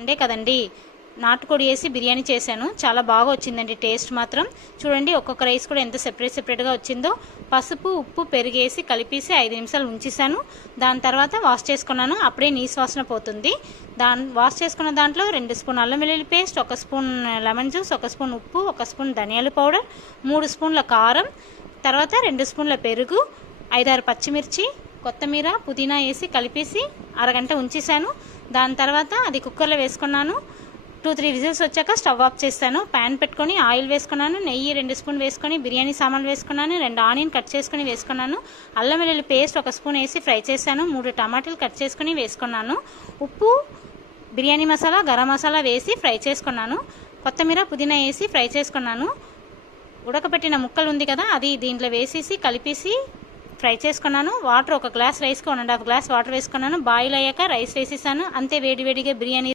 Sunday కదండి, నాటుకోడి వేసి బిర్యానీ చేశాను. చాలా బాగా వచ్చిందండి టేస్ట్ మాత్రం. చూడండి ఒక్కొక్క రైస్ కూడా ఎంత సెపరేట్గా వచ్చిందో. పసుపు ఉప్పు పెరిగేసి కలిపేసి 5 నిమిషాలు ఉంచేసాను. దాని తర్వాత వాష్ చేసుకున్నాను. అప్పుడే నీసు వాసన పోతుంది. వాష్ చేసుకున్న దాంట్లో 2 స్పూన్ అల్లం వెల్లుల్లి paste, 1 spoon lemon juice, 1 spoon ఉప్పు, 1 స్పూన్ ధనియాల పౌడర్, 3 స్పూన్ల కారం, తర్వాత 2 స్పూన్ల పెరుగు, 5-6 పచ్చిమిర్చి, కొత్తిమీర, పుదీనా వేసి కలిపేసి అరగంట ఉంచేసాను. దాని తర్వాత అది కుక్కర్లో వేసుకున్నాను. 2-3 విజిల్స్ వచ్చాక స్టవ్ ఆఫ్ చేస్తాను. ప్యాన్ పెట్టుకొని ఆయిల్ వేసుకున్నాను. నెయ్యి 2 స్పూన్ వేసుకొని బిర్యానీ సామాన్లు వేసుకున్నాను. 2 ఆనియన్ కట్ చేసుకుని వేసుకున్నాను. అల్లం వెల్లుల్లి పేస్ట్ 1 స్పూన్ వేసి ఫ్రై చేశాను. 3 టమాటాలు కట్ చేసుకుని వేసుకున్నాను. ఉప్పు, బిర్యానీ మసాలా, గరం మసాలా వేసి ఫ్రై చేసుకున్నాను. కొత్తిమీర, పుదీనా వేసి ఫ్రై చేసుకున్నాను. ఉడకబెట్టిన ముక్కలు ఉంది కదా, అది దీంట్లో వేసేసి కలిపేసి ఫ్రై చేసుకున్నాను. వాటర్ 1 గ్లాస్ రైస్కి 1.5 గ్లాస్ వాటర్ వేసుకున్నాను. బాయిల్ అయ్యాక రైస్ వేసేసాను. అంతే, వేడివేడిగా బిర్యానీ